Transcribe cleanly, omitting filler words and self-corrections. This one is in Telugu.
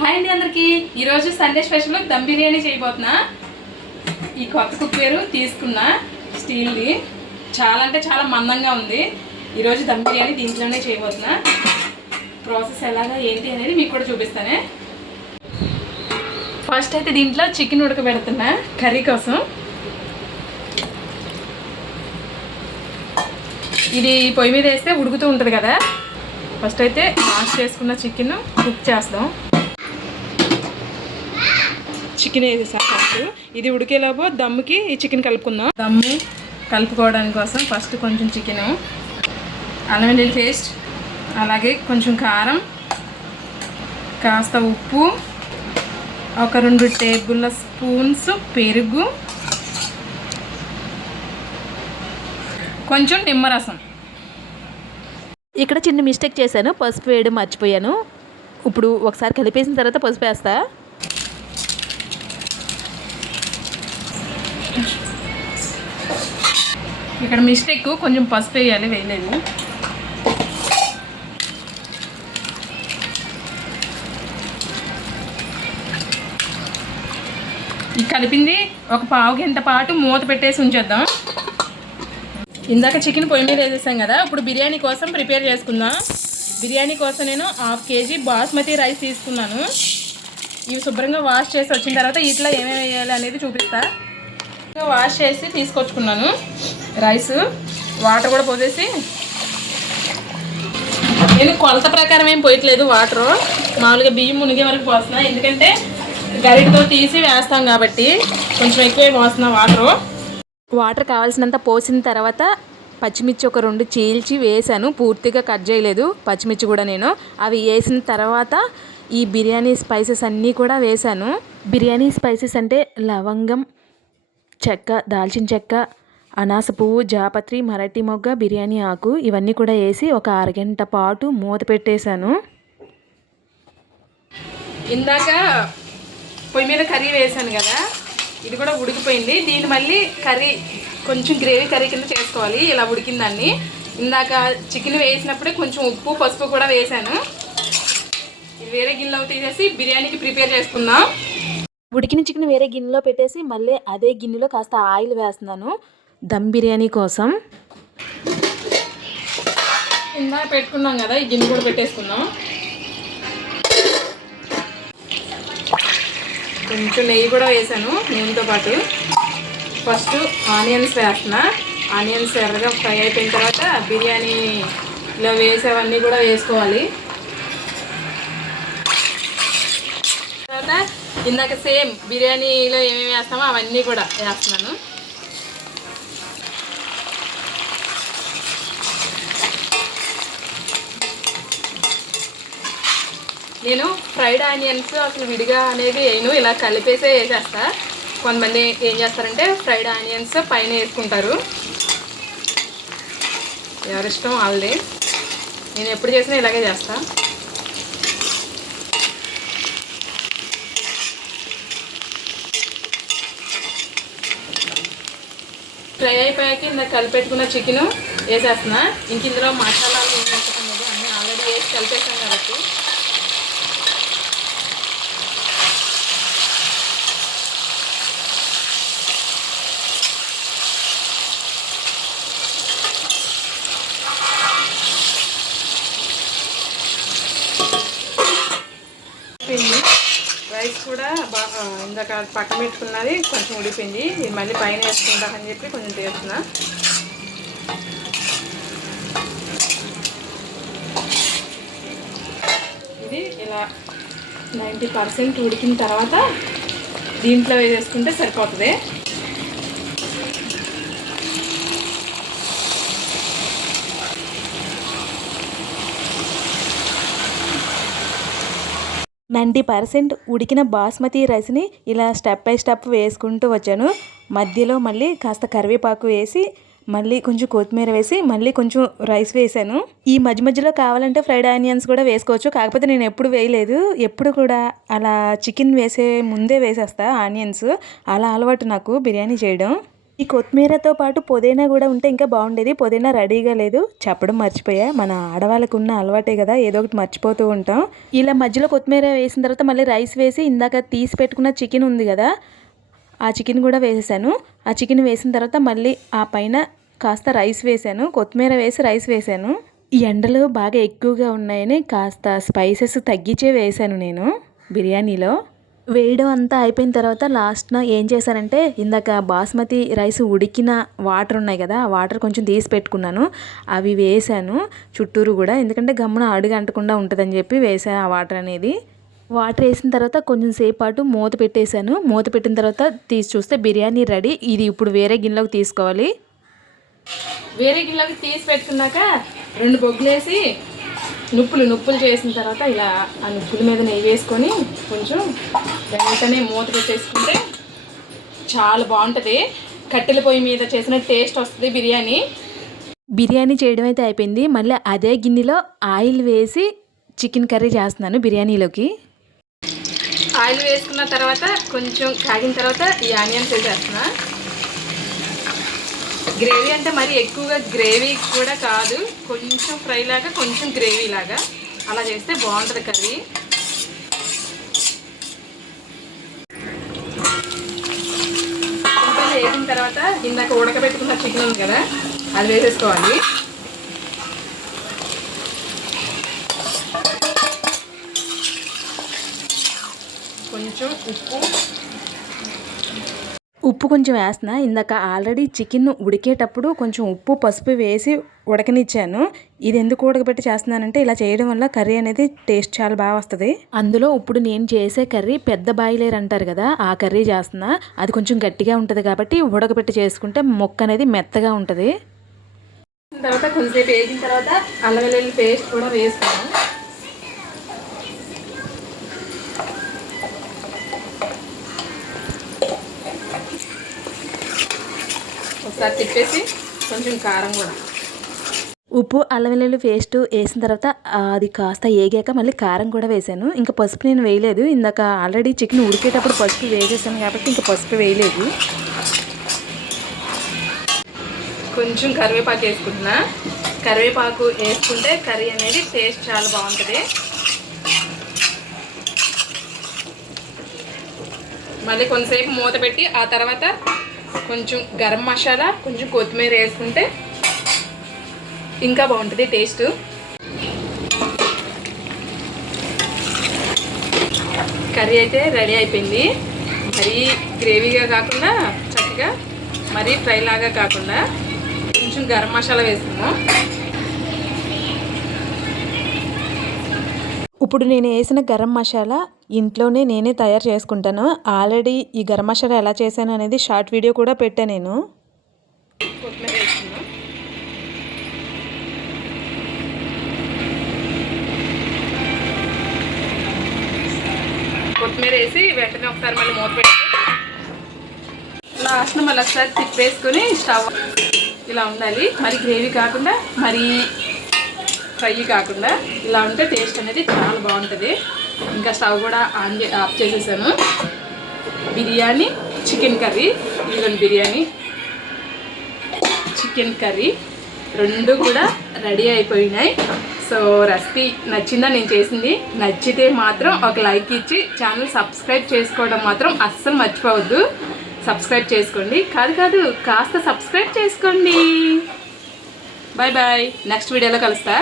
హాయ్ అండి అందరికీ. ఈరోజు సండే స్పెషల్ దమ్ బిర్యానీ చేయబోతున్నా. ఈ కొత్త కుక్వేరు తీసుకున్నా, స్టీల్ది. చాలా అంటే చాలా మందంగా ఉంది. ఈరోజు దమ్ బిర్యానీ దీంట్లోనే చేయబోతున్నా. ప్రాసెస్ ఎలాగా ఏంటి అనేది మీకు కూడా చూపిస్తానే. ఫస్ట్ అయితే దీంట్లో చికెన్ ఉడకబెడుతున్నా కర్రీ కోసం. ఇది పొయ్యి మీద వేస్తే ఉడుకుతూ ఉంటుంది కదా. ఫస్ట్ అయితే వాష్ చేసుకున్న చికెన్ కుక్ చేస్తాం. చికెన్ వేసేసా ఫస్ట్. ఇది ఉడికేలోపు దమ్ముకి ఈ చికెన్ కలుపుకుందాం. దమ్ము కలుపుకోవడానికి కోసం ఫస్ట్ కొంచెం చికెను, అల్లం వెల్లుల్లి పేస్ట్, అలాగే కొంచెం కారం, కాస్త ఉప్పు, ఒక 2 టేబుల్ స్పూన్స్ పెరుగు, కొంచెం నిమ్మరసం. ఇక్కడ చిన్న మిస్టేక్ చేశాను, పసుపు వేయడం మర్చిపోయాను. ఇప్పుడు ఒకసారి కలిపేసిన తర్వాత పసుపు వేస్తా. ఇక్కడ మిస్టేక్, కొంచెం పసుపు వేయాలి, వేయలేదు. ఈ కలిపింది ఒక పావు గంట పాటు మూత పెట్టేసి ఉంచేద్దాం. ఇందాక చికెన్ పొయ్యి మీద వేసేసాం కదా. ఇప్పుడు బిర్యానీ కోసం ప్రిపేర్ చేసుకుందాం. బిర్యానీ కోసం నేను 1/2 kg బాస్మతి రైస్ తీసుకున్నాను. ఇవి శుభ్రంగా వాష్ చేసి వచ్చిన తర్వాత ఇట్లా ఏమేమి వేయాలి అనేది చూపిస్తా. వాష్ చేసి తీసుకొచ్చుకున్నాను రైస్. వాటర్ కూడా పోసేసి, నేను కొలత ప్రకారం ఏం పోయట్లేదు వాటర్, మామూలుగా బియ్యం మునిగే వరకు పోస్తున్నా. ఎందుకంటే గరిటతో తీసి వేస్తాం కాబట్టి కొంచెం ఎక్కువే పోస్తున్నా వాటర్ కావాల్సినంత పోసిన తర్వాత పచ్చిమిర్చి ఒక 2 చీల్చి వేసాను. పూర్తిగా కట్ చేయలేదు పచ్చిమిర్చి కూడా నేను. అవి వేసిన తర్వాత ఈ బిర్యానీ స్పైసెస్ అన్నీ కూడా వేసాను. బిర్యానీ స్పైసెస్ అంటే లవంగం, చెక్క, దాల్చిన చెక్క, అనాస పువ్వు, జాపత్రి, మరాఠీ మొగ్గ, బిర్యానీ ఆకు, ఇవన్నీ కూడా వేసి ఒక 1/2 గంట పాటు మూత పెట్టేశాను. ఇందాక పొయ్యి మీద కర్రీ వేసాను కదా, ఇది కూడా ఉడికిపోయింది. దీన్ని మళ్ళీ కర్రీ కొంచెం గ్రేవీ కర్రీ కింద చేసుకోవాలి. ఇలా ఉడికిందాన్ని ఇందాక చికెన్ వేసినప్పుడే కొంచెం ఉప్పు పసుపు కూడా వేసాను. ఇది వేరే గిన్నెలో తీసేసి బిర్యానీకి ప్రిపేర్ చేసుకుందాం. ఉడికిన చికెన్ వేరే గిన్నెలో పెట్టేసి మళ్ళీ అదే గిన్నెలో కాస్త ఆయిల్ వేస్తున్నాను దమ్ బిర్యానీ కోసం. ఇందాక పెట్టుకున్నాం కదా, ఈ గిన్నె కూడా పెట్టేసుకుందాం. కొంచెం నెయ్యి కూడా వేసాను నూనెతో పాటు. ఫస్ట్ ఆనియన్స్ వేస్తున్నా. ఆనియన్స్ ఎర్రగా ఫ్రై అయిపోయిన తర్వాత బిర్యానీలో వేసేవన్నీ కూడా వేసుకోవాలి. తర్వాత ఇందాక సేమ్ బిర్యానీలో ఏమేమి వేస్తామో అవన్నీ కూడా వేస్తున్నాను. నేను ఫ్రైడ్ ఆనియన్స్ అసలు విడిగా అనేది వేయను, ఇలా కలిపేసే వేసేస్తా. కొంతమంది ఏం చేస్తారంటే ఫ్రైడ్ ఆనియన్స్ పైన వేసుకుంటారు, ఎవరిష్టం వాళ్ళది. నేను ఎప్పుడు చేసినా ఇలాగే చేస్తా. ఫ్రై అయిపోయాక ఇందాక కలిపెట్టుకున్న చికెను వేసేస్తున్నా. ఇంక ఇందులో మసాలాలు ఏం వేసుకున్నది అన్నీ ఆల్రెడీ వేసి కలిపేసాం కాబట్టి. రైస్ కూడా బాగా ఇందాక పక్కన పెట్టుకున్నది కొంచెం ఉడిపోయింది. ఇది మళ్ళీ పైన వేసుకుంటామని చెప్పి కొంచెం తీస్తున్నా. ఇది ఇలా 90% ఉడికిన తర్వాత దీంట్లో వేసేసుకుంటే సరిపోతుంది. నైంటీ 90% ఉడికిన బాస్మతి రైస్ని ఇలా స్టెప్ బై స్టెప్ వేసుకుంటూ వచ్చాను. మధ్యలో మళ్ళీ కాస్త కరివేపాకు వేసి, మళ్ళీ కొంచెం కొత్తిమీర వేసి, మళ్ళీ కొంచెం రైస్ వేసాను. ఈ మధ్య మధ్యలో కావాలంటే ఫ్రైడ్ ఆనియన్స్ కూడా వేసుకోవచ్చు, కాకపోతే నేను ఎప్పుడు వేయలేదు. ఎప్పుడు కూడా అలా చికెన్ వేసే ముందే వేసేస్తా ఆనియన్స్. అలా అలవాటు నాకు బిర్యానీ చేయడం. ఈ కొత్తిమీరతో పాటు పుదీనా కూడా ఉంటే ఇంకా బాగుండేది. పుదీనా రెడీగా లేదు, చెప్పడం మర్చిపోయా. మన ఆడవాళ్ళకు ఉన్న అలవాటే కదా, ఏదో ఒకటి మర్చిపోతూ ఉంటాం. ఇలా మధ్యలో కొత్తిమీర వేసిన తర్వాత మళ్ళీ రైస్ వేసి ఇందాక తీసి పెట్టుకున్న చికెన్ ఉంది కదా, ఆ చికెన్ కూడా వేసేసాను. ఆ చికెన్ వేసిన తర్వాత మళ్ళీ ఆ పైన కాస్త రైస్ వేసాను, కొత్తిమీర వేసి రైస్ వేసాను. ఈ ఎండలు బాగా ఎక్కువగా ఉన్నాయని కాస్త స్పైసెస్ తగ్గించే వేసాను నేను బిర్యానీలో. వేయడం అంతా అయిపోయిన తర్వాత లాస్ట్న ఏం చేశానంటే, ఇందాక బాస్మతి రైస్ ఉడికిన వాటర్ ఉన్నాయి కదా, ఆ వాటర్ కొంచెం తీసి పెట్టుకున్నాను, అవి వేసాను చుట్టూరు కూడా. ఎందుకంటే గమ్మున అడుగు అంటకుండా ఉంటుందని చెప్పి వేసాను ఆ వాటర్ అనేది. వాటర్ వేసిన తర్వాత కొంచెం సేపు పాటు మూత పెట్టేశాను. మూత పెట్టిన తర్వాత తీసి చూస్తే బిర్యానీ రెడీ. ఇది ఇప్పుడు వేరే గిన్నెలోకి తీసుకోవాలి. వేరే గిన్నెలోకి తీసి పెట్టుకున్నాక 2 బొగ్గులేసి నుప్పులు చేసిన తర్వాత ఇలా ఆ నుప్పుల మీద నెయ్యి వేసుకొని కొంచెం వెంటనే మూత పెట్టేసుకుంటే చాలా బాగుంటుంది. కట్టెల పొయ్యి మీద చేసిన టేస్ట్ వస్తుంది బిర్యానీ చేయడం అయితే అయిపోయింది. మళ్ళీ అదే గిన్నెలో ఆయిల్ వేసి చికెన్ కర్రీ చేస్తున్నాను బిర్యానీలోకి. ఆయిల్ వేసుకున్న తర్వాత కొంచెం కాగిన తర్వాత ఈ ఆనియన్స్ వేసేస్తున్నా. గ్రేవీ అంటే మరి ఎక్కువగా గ్రేవీ కూడా కాదు, కొంచెం ఫ్రై లాగా కొంచెం గ్రేవీ లాగా అలా చేస్తే బాగుంటుంది కర్రీ. కొంచెం వేసిన తర్వాత ఇందాక ఉడకబెట్టుకున్న చికెన్ ఉంది కదా, అది వేసేసుకోవాలి. కొంచెం ఉప్పు కొంచెం వేస్తున్నా. ఇందాక ఆల్రెడీ చికెన్ ఉడికేటప్పుడు కొంచెం ఉప్పు పసుపు వేసి ఉడకనిచ్చాను. ఇది ఎందుకు ఉడకబెట్టి చేస్తున్నానంటే, ఇలా చేయడం వల్ల కర్రీ అనేది టేస్ట్ చాలా బాగా వస్తుంది. అందులో ఇప్పుడు నేను చేసే కర్రీ పెద్ద బాయిలేర్ అంటారు కదా, ఆ కర్రీ చేస్తున్నా. అది కొంచెం గట్టిగా ఉంటుంది కాబట్టి ఉడకబెట్టి చేసుకుంటే ముక్క అనేది మెత్తగా ఉంటుంది. తర్వాత కొంచెంసేపు వేగిన తర్వాత అల్లం వెల్లుల్లి పేస్ట్ కూడా వేస్తాను. ఒకసారి తిప్పేసి కొంచెం కారం కూడా, ఉప్పు అల్లం వెల్లుల్లి పేస్ట్ వేసిన తర్వాత అది కాస్త ఏగాక మళ్ళీ కారం కూడా వేసాను. ఇంకా పసుపు నేను వేయలేదు. ఇందాక ఆల్రెడీ చికెన్ ఉడికేటప్పుడు పసుపు వేసేసాను కాబట్టి ఇంకా పసుపు వేయలేదు. కొంచెం కరివేపాకు వేసుకుంటున్నా. కరివేపాకు వేసుకుంటే కర్రీ అనేది టేస్ట్ చాలా బాగుంటుంది. మళ్ళీ కొంతసేపు మూత పెట్టి ఆ తర్వాత కొంచెం గరం మసాలా కొంచెం కొత్తిమీర వేసుకుంటే ఇంకా బాగుంటుంది టేస్ట్. కర్రీ అయితే రెడీ అయిపోయింది. మరీ గ్రేవీగా కాకుండా చక్కగా, మరీ ఫ్రై లాగా కాకుండా కొంచెం గరం మసాలా వేసుకున్నాం. ఇప్పుడు నేను వేసిన గరం మసాలా ఇంట్లోనే నేనే తయారు చేసుకుంటాను. ఆల్రెడీ ఈ గరం మసాలా ఎలా చేశాను అనేది షార్ట్ వీడియో కూడా పెట్టాను నేను. కొత్తిమీర వేసి వెంటనే ఒకసారి మళ్ళీ మూత పెట్టి లాస్ట్ను మళ్ళీ ఒకసారి తిప్పేసుకొని స్టవ్ ఇలా ఉండాలి. మరి గ్రేవీ కాకుండా మరీ ఫ్రై కాకుండా ఇలా ఉంటే టేస్ట్ అనేది చాలా బాగుంటుంది. ఇంకా స్టవ్ కూడా ఆఫ్ చేసేసాను. బిర్యానీ చికెన్ కర్రీ, ఇదిగోండి బిర్యానీ చికెన్ కర్రీ 2 కూడా రెడీ అయిపోయినాయి. సో రెసిపీ నచ్చిందా నేను చేసింది? నచ్చితే మాత్రం ఒక లైక్ ఇచ్చి ఛానల్ సబ్స్క్రైబ్ చేసుకోవడం మాత్రం అస్సలు మర్చిపోవద్దు. సబ్స్క్రైబ్ చేసుకోండి, కాదు కాస్త సబ్స్క్రైబ్ చేసుకోండి. బాయ్ బాయ్, నెక్స్ట్ వీడియోలో కలుస్తా.